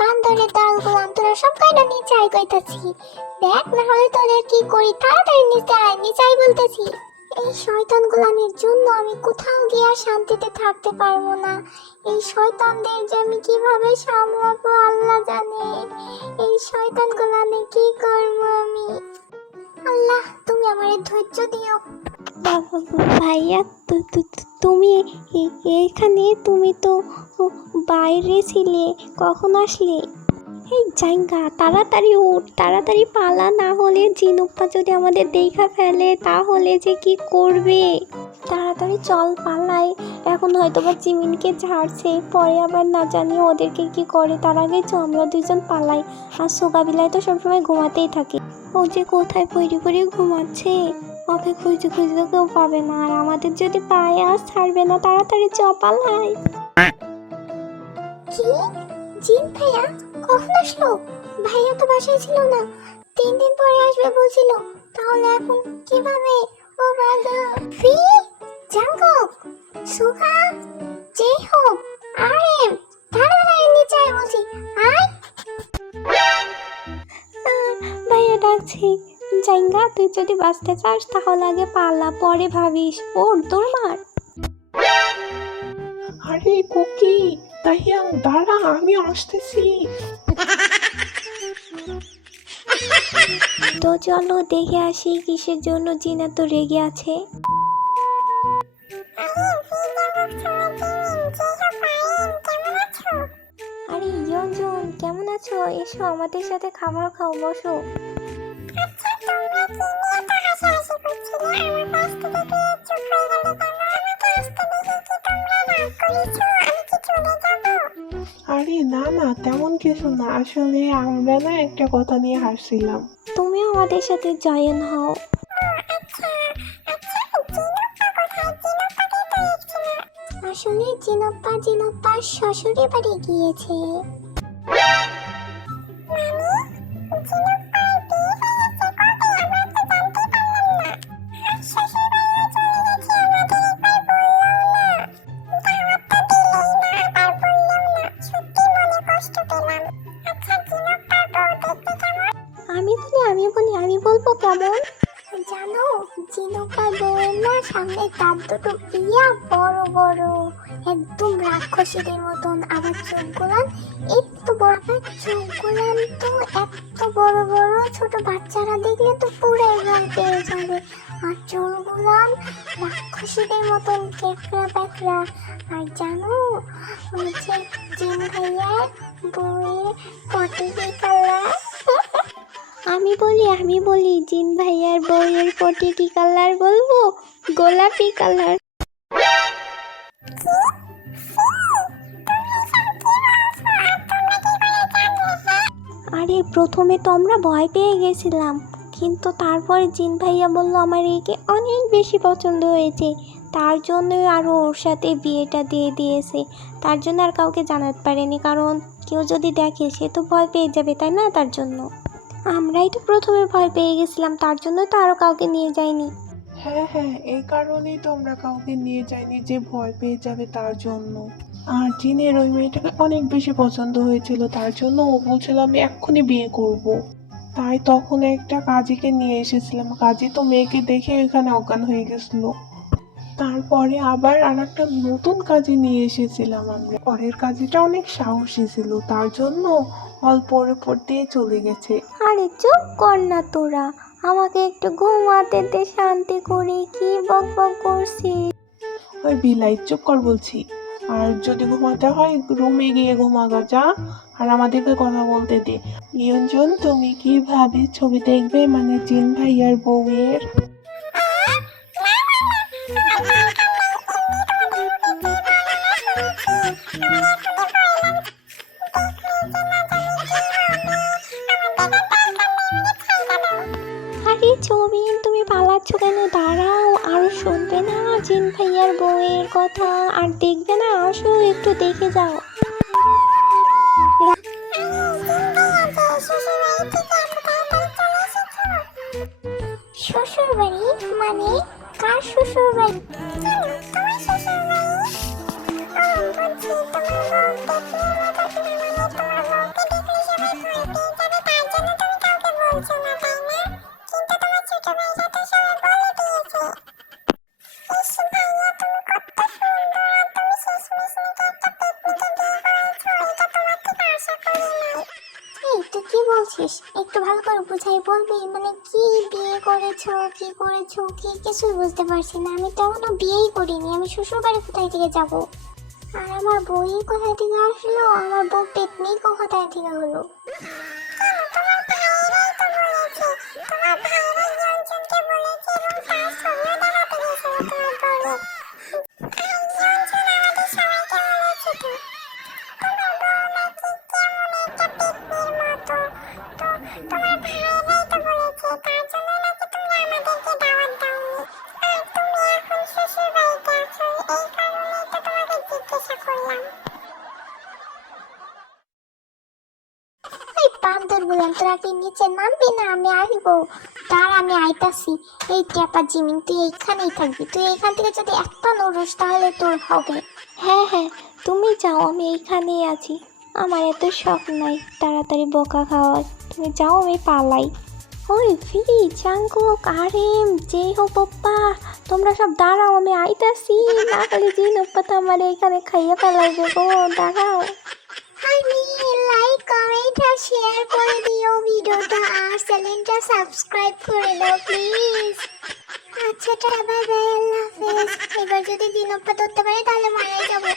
বান্দরের দল গোলাম, তোরা সব কয়টা নিচে আয় কইতাছি। দেখ না হলে তোদের কি করি, তাড়াতাড়ি নিচে আয়, নিচে আয় বলতেছি। এই শয়তান গোলামের জন্য আমি কোথাও গিয়ে আর শান্তিতে থাকতে পারবো না। এই শয়তানদের যে আমি কিভাবে সামলাবো আল্লাহ জানে। এই শয়তান গোলামে কি করবো আমি। আল্লাহ তুমি আমারে ধৈর্য দিও। ভাইয়া, তুমি এখানে? তুমি তো বাইরে ছিলে, কখন আসলে? এই জাইঙ্গা, তাড়াতাড়ি উঠ, তাড়াতাড়ি পালা, না হলে জিনুপ্পা যদি আমাদের দেখা ফেলে তাহলে যে কি করবে। তাড়াতাড়ি চল পালাই, এখন হয়তো বা জিমিনকে ঝাড়ছে, পরে আবার না জানি ওদেরকে কি করে। তার আগে চ আমরা দুইজন পালাই। আর সোগাবিলায় তো সবসময় ঘুমাতেই থাকে, ও যে কোথায় পড়ে পড়ে ঘুমাচ্ছে, ওকে খুঁজতে খুঁজতে কেউ পাবে না। আর আমাদের যদি পায়ে আজ ছাড়বে না, তাড়াতাড়ি চ পালাই। কি? জিন ভাইয়া কখন আসলো? ভাইয়া তো বাসায় ছিল না, 3 দিন পরে আসবে বলছিল। তাহলে এখন কিভাবে? ও বাবা, ফি জাঙ্গক সুগা যেই হোক আরে তাড়াতাড়ি নিচে আয় বলছি, আয়। ভাইয়া ডাকছি। জাইঙ্গা, তুই যদি বাঁচতে চাস তাহলে আগে পালা, পরে ভাবিস। ওর তোর মার। আরে কুকি, তাহিয়াং দাঁড়া, আমি আসতেছি। তো চলো দেখে আসি কিসের জন্য জিন এত রেগে আছে। আরে ইয়ঞ্জন, কেমন আছো? এসো আমাদের সাথে খাবার খাও, বসো। আরে না না, তেমন কিছু না, আসলে আমরা না একটা কথা নিয়ে হাসছিলাম। তুমিও আমাদের সাথে জয়েন হও। আসলে জিনপ্পার শ্বশুরের বাড়ি গিয়েছে। আমি বলবো কেমন? জানো, জিনপ্পার বউয়ের না সামনে দাঁত দুটো ইয়া বড় বড়, একদম রাক্ষসীদের মতন। আবার চোখগুলান একটু বড়, চোখগুলান তো এত বড় বড়, ছোট বাচ্চারা দেখলে তো পুরাই ভয় পেয়ে যাবে। আর চোখগুলান রাক্ষসীদের মতন কেকড়া প্যাকড়া। আর জানো, হচ্ছে জিন ভাইয়ার বউয়ের পটি কি কালার? আমি বলি জিন ভাইয়ার বউয়ের পটি কি কালার বলবো? গোলাপি কালার। আরে প্রথমে তো আমরা ভয় পেয়ে গেছিলাম, কিন্তু তারপরে জিন ভাইয়া বলল আমার একে অনেক বেশি পছন্দ হয়েছে, তার জন্যই আরও ওর সাথে বিয়েটা দিয়ে দিয়েছে। তার জন্য আর কাউকে জানাতে পারেনি, কারণ কেউ যদি দেখে সে তো ভয় পেয়ে যাবে, তাই না? তার জন্য আমরাই তো প্রথমে ভয় পেয়ে গেছিলাম, তার জন্য তো আরও কাউকে নিয়ে যাইনি। হ্যাঁ হ্যাঁ, এই কারণেই তো আমরা কাউকে নিয়ে যাইনি, যে ভয় পেয়ে যাবে তার জন্য। আর জিনের ওই মেয়েটাকে অনেক বেশি পছন্দ হয়েছিল, তার জন্য ও বলছিল আমি এক্ষুনি বিয়ে করব। তাই তখন একটা কাজীকে নিয়ে এসেছিলাম, কাজী তো মেয়েকে দেখে এখানে অজ্ঞান হয়ে গেছিল। তারপরে আবার আর একটা নতুন কাজী নিয়ে এসেছিলাম আমরা। পরের কাজীটা অনেক সাহসী ছিল, তার জন্য অল্পর উপর দিয়ে চলে গেছে। আরে চুপ কর না তোরা, আমাকে একটু ঘুমাতে দে শান্তি করে, কি বক বক করছিস? ওই বিলাই, চুপ কর বলছি। আর যদি ঘুমাতে হয় রুমে গিয়ে ঘুমাগা যা, আর আমাদেরকে কথা বলতে দে। নিরঞ্জন, তুমি কিভাবে ছবি দেখবে, মানে জিন ভাইয়ার বউয়ের? আরে ছবি, তুমি পালাচ্ছ কেন? দাঁড়াও, আরো শুনবে না জিন ভাইয়ার বউয়ের কথা, আর দেখবে না? আসো একটু দেখে যাও। শ্বশুর বাড়ি মানে কার শ্বশুর বাড়ি? তোমার শ্বশুর বাড়ি? ও বুঝছি, তোমার বউকে বলছিস? একটু ভালো করে বুঝাই বলবি, মানে কি বিয়ে করেছো, কি করেছো, কি কিছুই বুঝতে পারছি না। আমি তো এখনো বিয়েই করিনি, আমি শ্বশুর বাড়ি কোথায় থেকে যাব? আর আমার বই কোথায় থেকে আসলো, আমার বউ পেতনি কোথায় থেকে হলো? এই বান্দর গুলাম, তোরা কি নিচে নামবি না? আমি আসবো, তার আমি আইতাছি। এই ট্যাপা জিমিন, তুই এইখানেই থাকবি। তুই এইখান থেকে যদি একটা নড়িস তাহলে তোর হবে। হ্যাঁ হ্যাঁ, তুমি যাও, আমি এইখানেই আছি। আমার এত শখ নাই তাড়াতাড়ি বোকা খাওয়ার। তুমি যাও, আমি পালাই। ওই ফি, চাঙ্কুক, আরেম, যেই হোক পপ্পা, তোমরা সব দাঁড়াও, আমি আইতাছি। না হলে জিন ওপ্পা তো আমার এখানে খাইয়ে ফেলাইবে গো, দাঁড়াও। আমি লাইক কমেন্ট আর শেয়ার করে দিও ভিডিওটা, আর চ্যানেলটা সাবস্ক্রাইব করে দাও প্লিজ। আচ্ছা টাটা, বাই বাই, আল্লাহ হাফেজ। এবার যদি দিনপ্পা ধরতে পারে তাহলে মারা যাবো।